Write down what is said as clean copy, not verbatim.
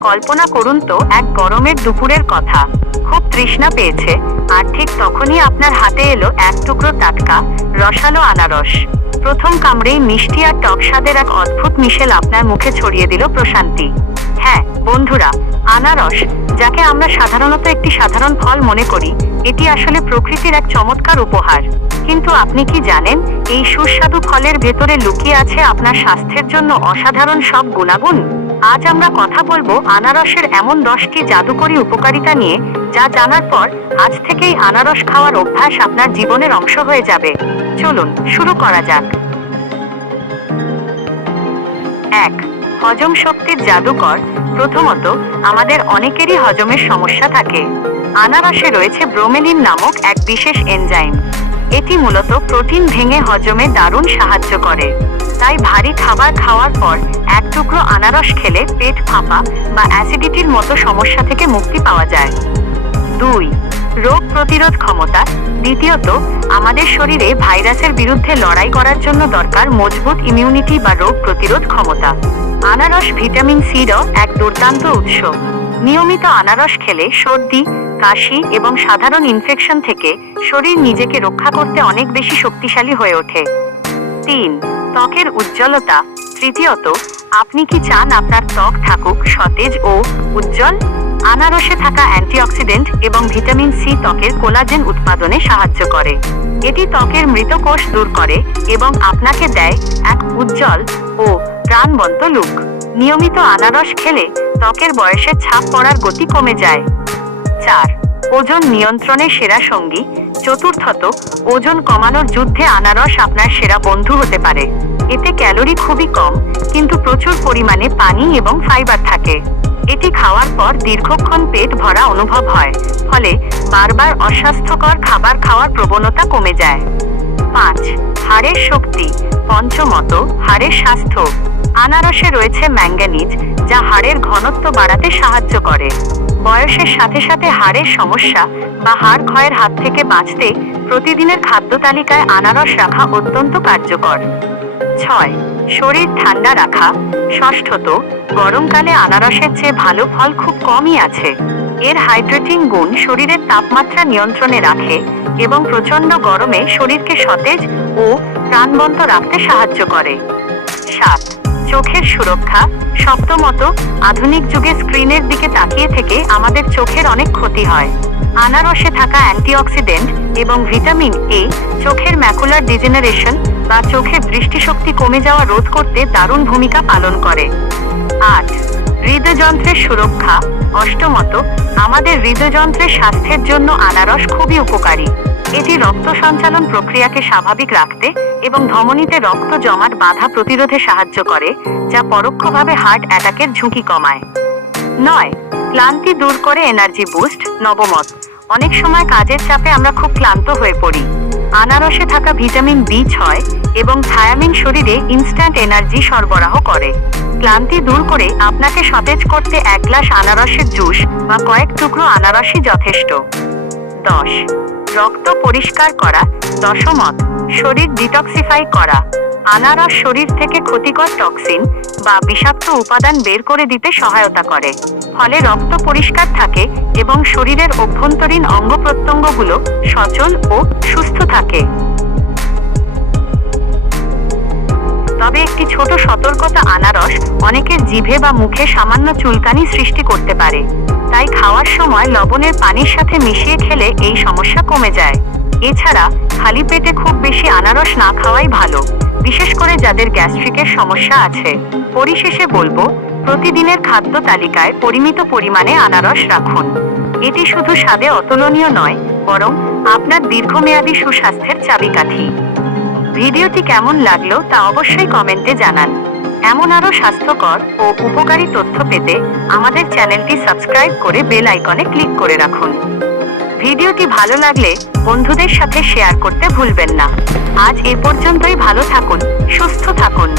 কল্পনা করুন তো এক গরমের দুপুরের কথা। খুব তৃষ্ণা পেয়েছে, আর ঠিক তখনই আপনার হাতে এলো এক টুকরো টাটকা রসালো আনারস। প্রথম কামড়েই মিষ্টি আর টক স্বাদের এক অদ্ভুত মিশেল আপনার মুখে ছড়িয়ে দিল প্রশান্তি। হ্যাঁ বন্ধুরা, আনারস, যাকে আমরা সাধারণত একটি সাধারণ ফল মনে করি, এটি আসলে প্রকৃতির এক চমৎকার উপহার। কিন্তু আপনি কি জানেন, এই সুস্বাদু ফলের ভেতরে লুকিয়ে আছে আপনার স্বাস্থ্যের জন্য অসাধারণ সব গুণাগুণ? আজ আমরা কথা বলবো আনারসের এমন 10টি জাদুকরী উপকারিতা নিয়ে, যা জানার পর আজ থেকেই আনারস খাওয়ার অভ্যাস আপনার জীবনের অংশ হয়ে যাবে। চলুন শুরু করা যাক। 1. হজম শক্তির জাদুকর। প্রথমত, আমাদের অনেকেরই হজমের সমস্যা থাকে। আনারসে রয়েছে ব্রোমেলিন নামক এক বিশেষ এনজাইম। এটি মূলত প্রোটিন ভেঙে হজমে দারুণ সাহায্য করে। তাই ভারী খাবার খাওয়ার পর এক টুকরো আনারস খেলে পেট ফাঁপা বা অ্যাসিডিটির মতো সমস্যা থেকে মুক্তি পাওয়া যায়। 2. রোগ প্রতিরোধ ক্ষমতা। দ্বিতীয়ত, আমাদের শরীরে ভাইরাসের বিরুদ্ধে লড়াই করার জন্য দরকার মজবুত ইমিউনিটি বা রোগ প্রতিরোধ ক্ষমতা। আনারস ভিটামিন সিরও এক দুর্দান্ত উৎস। নিয়মিত আনারস খেলে সর্দি, কাশি এবং সাধারণ ইনফেকশন থেকে শরীর নিজেকে রক্ষা করতে অনেক বেশি শক্তিশালী হয়ে ওঠে। 3. ত্বকের উজ্জ্বলতা। তৃতীয়ত, আপনি কি চান আপনার ত্বক থাকুক সতেজ ও উজ্জ্বল? আনারসে থাকা অ্যান্টিঅক্সিডেন্ট এবং ভিটামিন সি ত্বকের কোলাজেন উৎপাদনে সাহায্য করে। এটি ত্বকের মৃত কোষ দূর করে এবং আপনাকে দেয় এক উজ্জ্বল ও প্রাণবন্ত লুক। নিয়মিত আনারস খেলে ত্বকের বয়সের ছাপ পড়ার গতি কমে যায়। 4. ওজন নিয়ন্ত্রণে সেরা সঙ্গী। চতুর্থত, ওজন কমানোর যুদ্ধে আনারস আপনার সেরা বন্ধু হতে পারে। এতে ক্যালোরি খুবই কম, কিন্তু প্রচুর পরিমাণে পানি এবং ফাইবার থাকে। এটি খাওয়ার পর দীর্ঘক্ষণ পেট ভরা অনুভব হয়, ফলে বারবার অস্বাস্থ্যকর খাবার খাওয়ার প্রবণতা কমে যায়। 5. হাড়ের শক্তি। পঞ্চমত, হাড়ের স্বাস্থ্য। আনারসে রয়েছে ম্যাঙ্গানিজ, যা হাড়ের ঘনত্ব বাড়াতে সাহায্য করে। বয়সের সাথে সাথে হাড়ের সমস্যা বা হাড় ক্ষয়ের হাত থেকে বাঁচতে প্রতিদিনের খাদ্য তালিকায় আনারস রাখা অত্যন্ত কার্যকর। 6. শরীর ঠান্ডা রাখা। ষষ্ঠত, গরমকালে আনারসের চেয়ে ভালো ফল খুব কমই আছে। এর হাইড্রেটিং গুণ শরীরের তাপমাত্রা নিয়ন্ত্রণে রাখে এবং প্রচণ্ড গরমে শরীরকে সতেজ ও প্রাণবন্ত রাখতে সাহায্য করে। 7. চোখের সুরক্ষা। সপ্তমত, আধুনিক যুগে স্ক্রিনের দিকে তাকিয়ে থেকে আমাদের চোখের অনেক ক্ষতি হয়। আনারসে থাকা অ্যান্টিঅক্সিডেন্ট এবং ভিটামিন এ চোখের ম্যাকুলার ডিজেনারেশন বা চোখের দৃষ্টিশক্তি কমে যাওয়া রোধ করতে দারুণ ভূমিকা পালন করে। 8. হৃদযন্ত্রের সুরক্ষা। অষ্টমত, আমাদের হৃদযন্ত্রের স্বাস্থ্যের জন্য আনারস খুবই উপকারী। এটি রক্ত সঞ্চালন প্রক্রিয়াকে স্বাভাবিক রাখতে এবং ধমনীতে রক্ত জমাট বাধা প্রতিরোধে সাহায্য করে, যা পরোক্ষভাবে হার্ট অ্যাটাকের ঝুঁকি কমায়। 9. ক্লান্তি দূর করে এনার্জি বুস্ট। নবমত, অনেক সময় কাজের চাপে আমরা খুব ক্লান্ত হয়ে পড়ি। আনারসে থাকা ভিটামিন B6 এবং থায়ামিন শরীরে ইনস্ট্যান্ট এনার্জি সরবরাহ করে। ক্লান্তি দূর করে আপনাকে সতেজ করতে এক গ্লাস আনারসের জুস বা কয়েক টুকরো আনারসই যথেষ্ট। 10. রক্ত পরিষ্কার করা। দশমত, শরীর ডিটক্সিফাই করা। আনারস শরীর থেকে ক্ষতিকর টক্সিন বা বিষাক্ত উপাদান বের করে দিতে সহায়তা করে। ফলে রক্ত পরিষ্কার থাকে এবং শরীরের অভ্যন্তরীণ অঙ্গ প্রত্যঙ্গগুলো সচল ও সুস্থ থাকে। তবে একটি ছোট সতর্কতা, আনারস অনেকের জিভে বা মুখে সামান্য চুলকানি সৃষ্টি করতে পারে। তাই খাওয়ার সময় লবণের পানির সাথে মিশিয়ে খেলে এই সমস্যা কমে যায়। এছাড়া খালি পেটে খুব বেশি আনারস না খাওয়াই ভালো, বিশেষ করে যাদের গ্যাস্ট্রিকের সমস্যা আছে। পরিশেষে বলবো, প্রতিদিনের খাদ্য তালিকায় পরিমিত পরিমাণে আনারস রাখুন। এটি শুধু স্বাদে অতুলনীয় নয়, বরং আপনার দীর্ঘমেয়াদী সুস্বাস্থ্যের চাবিকাঠি। ভিডিওটি কেমন লাগলো তা অবশ্যই কমেন্টে জানান। এমন আরও স্বাস্থ্যকর ও উপকারী তথ্য পেতে আমাদের চ্যানেলটি সাবস্ক্রাইব করে বেল আইকনে ক্লিক করে রাখুন। ভিডিওটি ভালো লাগলে বন্ধুদের সাথে শেয়ার করতে ভুলবেন না। আজ এ পর্যন্তই। ভালো থাকুন, সুস্থ থাকুন।